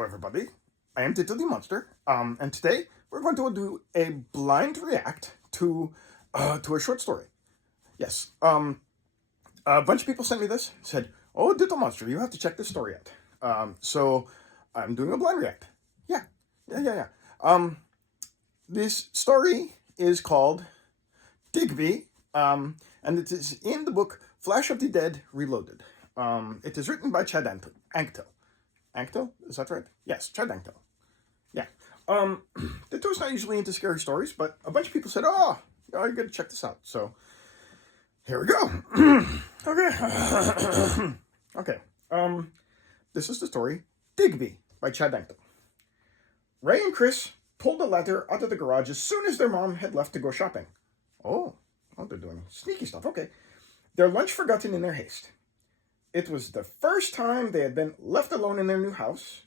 Hello, everybody. I am Ditto the Monster, and today we're going to do a blind react to a short story. Yes, a bunch of people sent me this, said, "Oh, Ditto Monster, you have to check this story out." So I'm doing a blind react. Yeah. This story is called Digby, and it is in the book Flash of the Dead Reloaded. It is written by Chad Anktel. Anktel? Is that right? Yes, Chad Anktel. Yeah. Ditto's not usually into scary stories, but a bunch of people said, oh, you gotta check this out. So, here we go. Okay. Okay. This is the story, Digby, by Chad Anktel. Ray and Chris pulled the ladder out of the garage as soon as their mom had left to go shopping. Oh, they're doing sneaky stuff. Okay. Their lunch forgotten in their haste. It was the first time they had been left alone in their new house.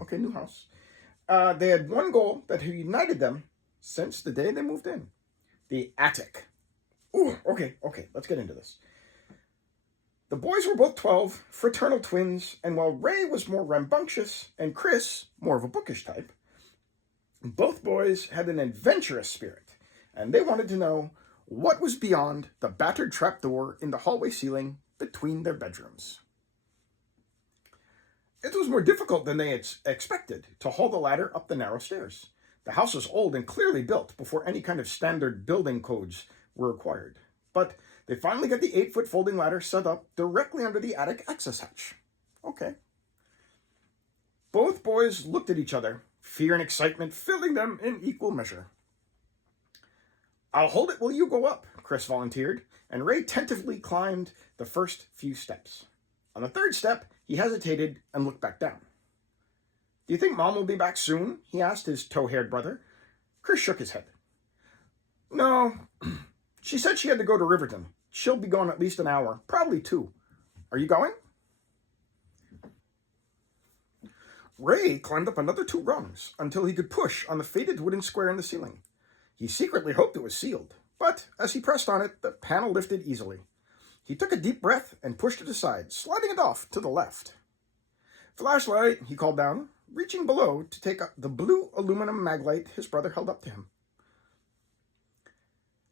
Okay, new house. They had one goal that had united them since the day they moved in. The attic. Ooh, okay, let's get into this. The boys were both 12, fraternal twins, and while Ray was more rambunctious and Chris more of a bookish type, both boys had an adventurous spirit, and they wanted to know what was beyond the battered trapdoor in the hallway ceiling between their bedrooms. It was more difficult than they had expected to haul the ladder up the narrow stairs. The house was old and clearly built before any kind of standard building codes were required. But they finally got the 8-foot folding ladder set up directly under the attic access hatch. Okay. Both boys looked at each other, fear and excitement filling them in equal measure. "I'll hold it while you go up," Chris volunteered, and Ray tentatively climbed the first few steps. On the third step, he hesitated and looked back down. "Do you think Mom will be back soon?" he asked his tow-haired brother. Chris shook his head. "No. She said she had to go to Riverton. She'll be gone at least an hour, probably 2. Are you going?" Ray climbed up another 2 rungs until he could push on the faded wooden square in the ceiling. He secretly hoped it was sealed, but as he pressed on it, the panel lifted easily. He took a deep breath and pushed it aside, sliding it off to the left. "Flashlight," he called down, reaching below to take up the blue aluminum mag light his brother held up to him.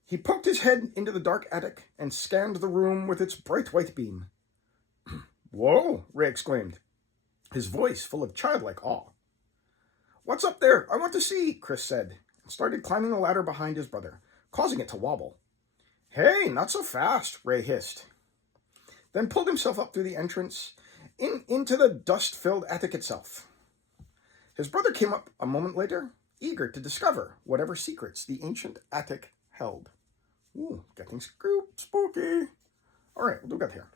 He poked his head into the dark attic and scanned the room with its bright white beam. "Whoa," Ray exclaimed, his voice full of childlike awe. "What's up there? I want to see," Chris said, and started climbing the ladder behind his brother, causing it to wobble. "Hey, not so fast," Ray hissed, then pulled himself up through the entrance into the dust-filled attic itself. His brother came up a moment later, eager to discover whatever secrets the ancient attic held. Ooh, getting spooky. All right, we'll do that here.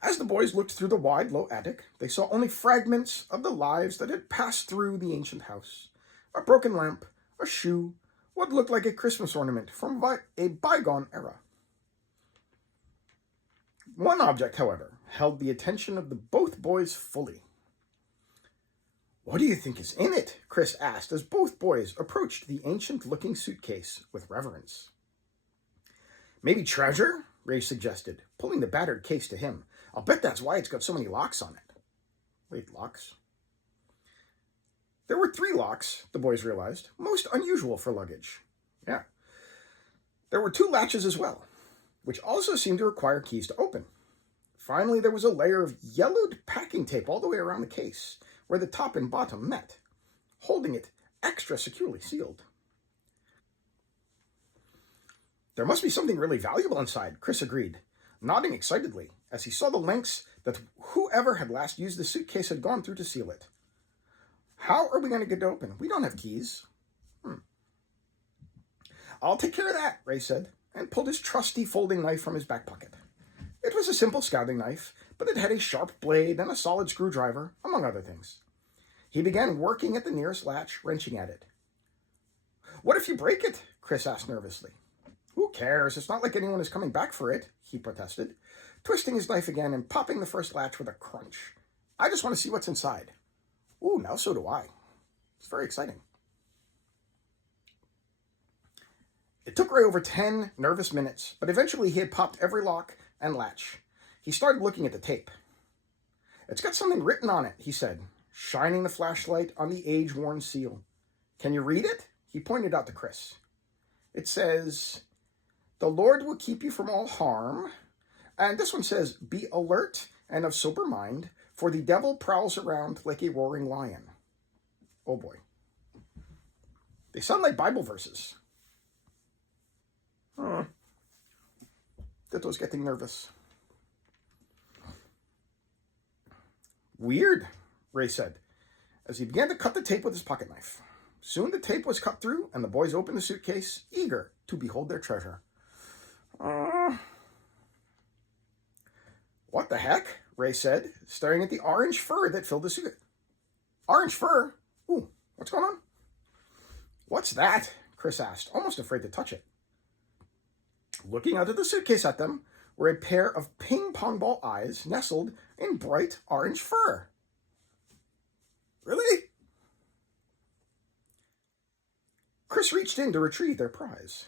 As the boys looked through the wide, low attic, they saw only fragments of the lives that had passed through the ancient house. A broken lamp, a shoe, what looked like a Christmas ornament from a bygone era. One object, however, held the attention of both boys fully. "What do you think is in it?" Chris asked as both boys approached the ancient-looking suitcase with reverence. "Maybe treasure?" Ray suggested, pulling the battered case to him. "I'll bet that's why it's got so many locks on it." Wait, locks? There were 3 locks, the boys realized, most unusual for luggage. Yeah. There were 2 latches as well, which also seemed to require keys to open. Finally, there was a layer of yellowed packing tape all the way around the case, where the top and bottom met, holding it extra securely sealed. "There must be something really valuable inside," Chris agreed, nodding excitedly as he saw the lengths that whoever had last used the suitcase had gone through to seal it. "How are we going to get it open? We don't have keys." "I'll take care of that," Ray said, and pulled his trusty folding knife from his back pocket. It was a simple scouting knife, but it had a sharp blade and a solid screwdriver, among other things. He began working at the nearest latch, wrenching at it. "What if you break it?" Chris asked nervously. "Who cares? It's not like anyone is coming back for it," he protested, twisting his knife again and popping the first latch with a crunch. "I just want to see what's inside." "Ooh, now so do I." It's very exciting. It took Ray over 10 nervous minutes, but eventually he had popped every lock and latch. He started looking at the tape. "It's got something written on it," he said, shining the flashlight on the age-worn seal. Can you read it? He pointed out to Chris. It says, "The Lord will keep you from all harm." And this one says, "Be alert and of sober mind, for the devil prowls around like a roaring lion." Oh boy. They sound like Bible verses. Ditto's getting nervous. "Weird," Ray said, as he began to cut the tape with his pocket knife. Soon the tape was cut through, and the boys opened the suitcase, eager to behold their treasure. What the heck? Ray said, staring at the orange fur that filled the suitcase. Orange fur? Ooh, what's going on? What's that? Chris asked, almost afraid to touch it. Looking out of the suitcase at them were a pair of ping-pong ball eyes nestled in bright orange fur. Really? Chris reached in to retrieve their prize.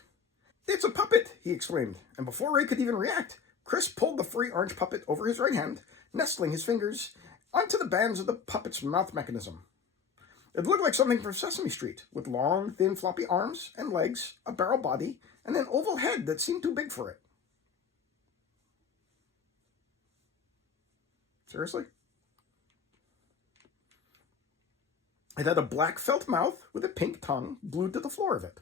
"It's a puppet," he exclaimed, and before Ray could even react, Chris pulled the furry orange puppet over his right hand, nestling his fingers onto the bands of the puppet's mouth mechanism. It looked like something from Sesame Street, with long, thin, floppy arms and legs, a barrel body, and an oval head that seemed too big for it. Seriously? It had a black felt mouth with a pink tongue glued to the floor of it.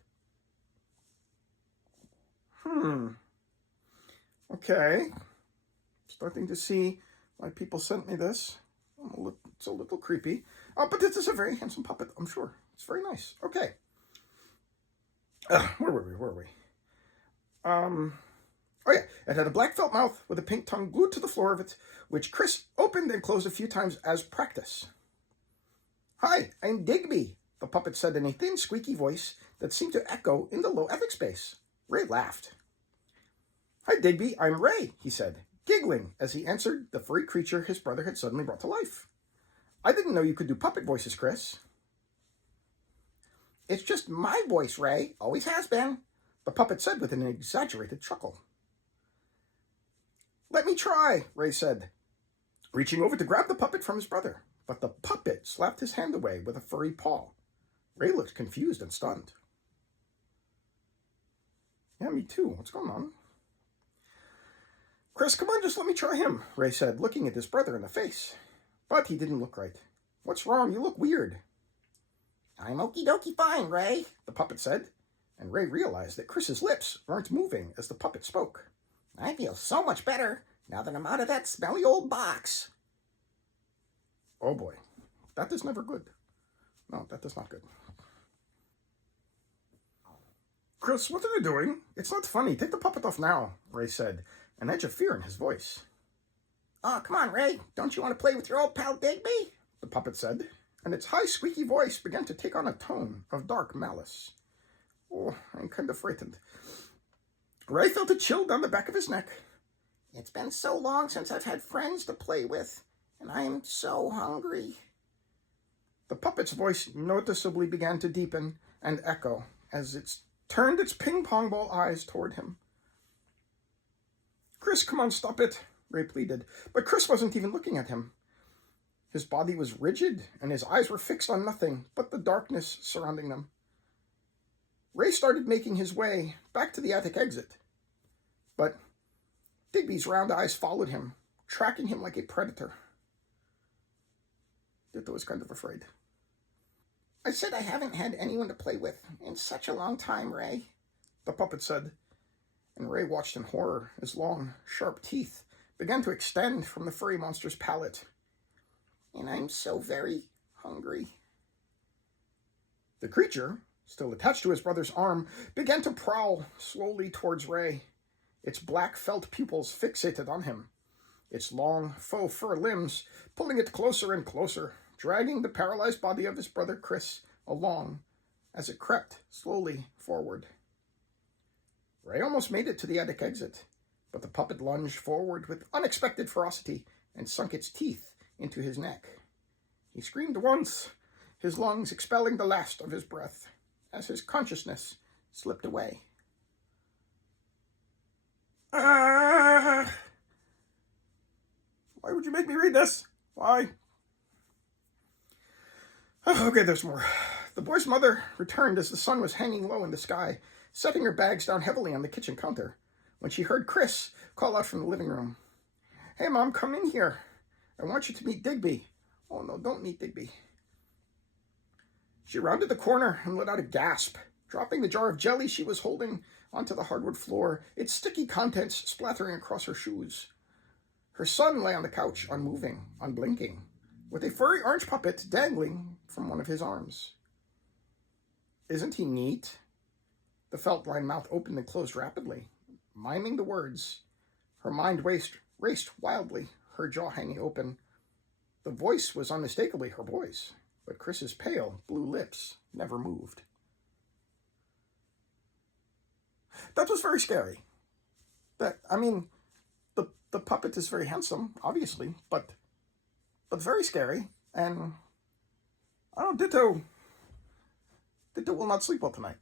Okay. Starting to see why people sent me this. It's a little creepy. But this is a very handsome puppet, I'm sure. It's very nice. Okay. Where were we? Oh yeah, it had a black felt mouth with a pink tongue glued to the floor of it, which Chris opened and closed a few times as practice. "Hi, I'm Digby," the puppet said in a thin, squeaky voice that seemed to echo in the low ethic space. Ray laughed. "Hi, Digby, I'm Ray," he said, giggling as he answered the furry creature his brother had suddenly brought to life. "I didn't know you could do puppet voices, Chris." "It's just my voice, Ray. Always has been," the puppet said with an exaggerated chuckle. "Let me try," Ray said, reaching over to grab the puppet from his brother. But the puppet slapped his hand away with a furry paw. Ray looked confused and stunned. "Yeah, me too. What's going on?" "Chris, come on, just let me try him," Ray said, looking at his brother in the face. But he didn't look right. "What's wrong? You look weird." "I'm okie dokie fine, Ray," the puppet said, and Ray realized that Chris's lips weren't moving as the puppet spoke. "I feel so much better now that I'm out of that smelly old box." Oh boy, that is never good. No, that is not good. "Chris, what are you doing? It's not funny. Take the puppet off now," Ray said, an edge of fear in his voice. "Oh, come on, Ray. Don't you want to play with your old pal Digby?" the puppet said, and its high, squeaky voice began to take on a tone of dark malice. Oh, I'm kind of frightened. Ray felt a chill down the back of his neck. "It's been so long since I've had friends to play with, and I am so hungry." The puppet's voice noticeably began to deepen and echo as it turned its ping-pong ball eyes toward him. "Chris, come on, stop it," Ray pleaded, but Chris wasn't even looking at him. His body was rigid, and his eyes were fixed on nothing but the darkness surrounding them. Ray started making his way back to the attic exit, but Digby's round eyes followed him, tracking him like a predator. Ditto was kind of afraid. "I said I haven't had anyone to play with in such a long time, Ray," the puppet said, and Ray watched in horror as long, sharp teeth began to extend from the furry monster's palate. "And I'm so very hungry." The creature, still attached to his brother's arm, began to prowl slowly towards Ray, its black felt pupils fixated on him, its long faux fur limbs pulling it closer and closer, dragging the paralyzed body of his brother Chris along as it crept slowly forward. Ray almost made it to the attic exit, but the puppet lunged forward with unexpected ferocity and sunk its teeth into his neck. He screamed once, his lungs expelling the last of his breath, as his consciousness slipped away. "Ah! Why would you make me read this? Why?" Okay, there's more. The boy's mother returned as the sun was hanging low in the sky, setting her bags down heavily on the kitchen counter, when she heard Chris call out from the living room. Hey, Mom, come in here. I want you to meet Digby. Oh, no, don't meet Digby. She rounded the corner and let out a gasp, dropping the jar of jelly she was holding onto the hardwood floor, its sticky contents splattering across her shoes. Her son lay on the couch, unmoving, unblinking, with a furry orange puppet dangling from one of his arms. Isn't he neat? The felt-lined mouth opened and closed rapidly, miming the words. Her mind raced wildly, her jaw hanging open. The voice was unmistakably her boy's, but Chris's pale, blue lips never moved. That was very scary. The puppet is very handsome, obviously, but very scary. And I don't know, Ditto will not sleep well tonight.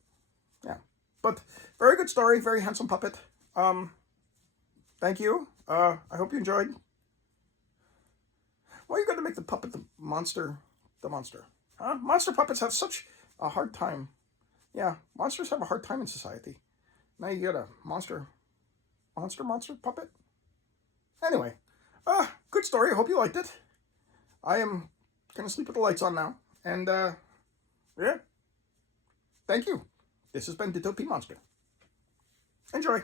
Yeah, but very good story, very handsome puppet. Thank you. I hope you enjoyed. Why are you going to make the puppet the monster? Huh? Monster puppets have such a hard time. Yeah, monsters have a hard time in society. Now you get a monster puppet. Anyway, good story. I hope you liked it. I am gonna sleep with the lights on now. And, yeah. Thank you. This has been Ditto the Monster. Enjoy.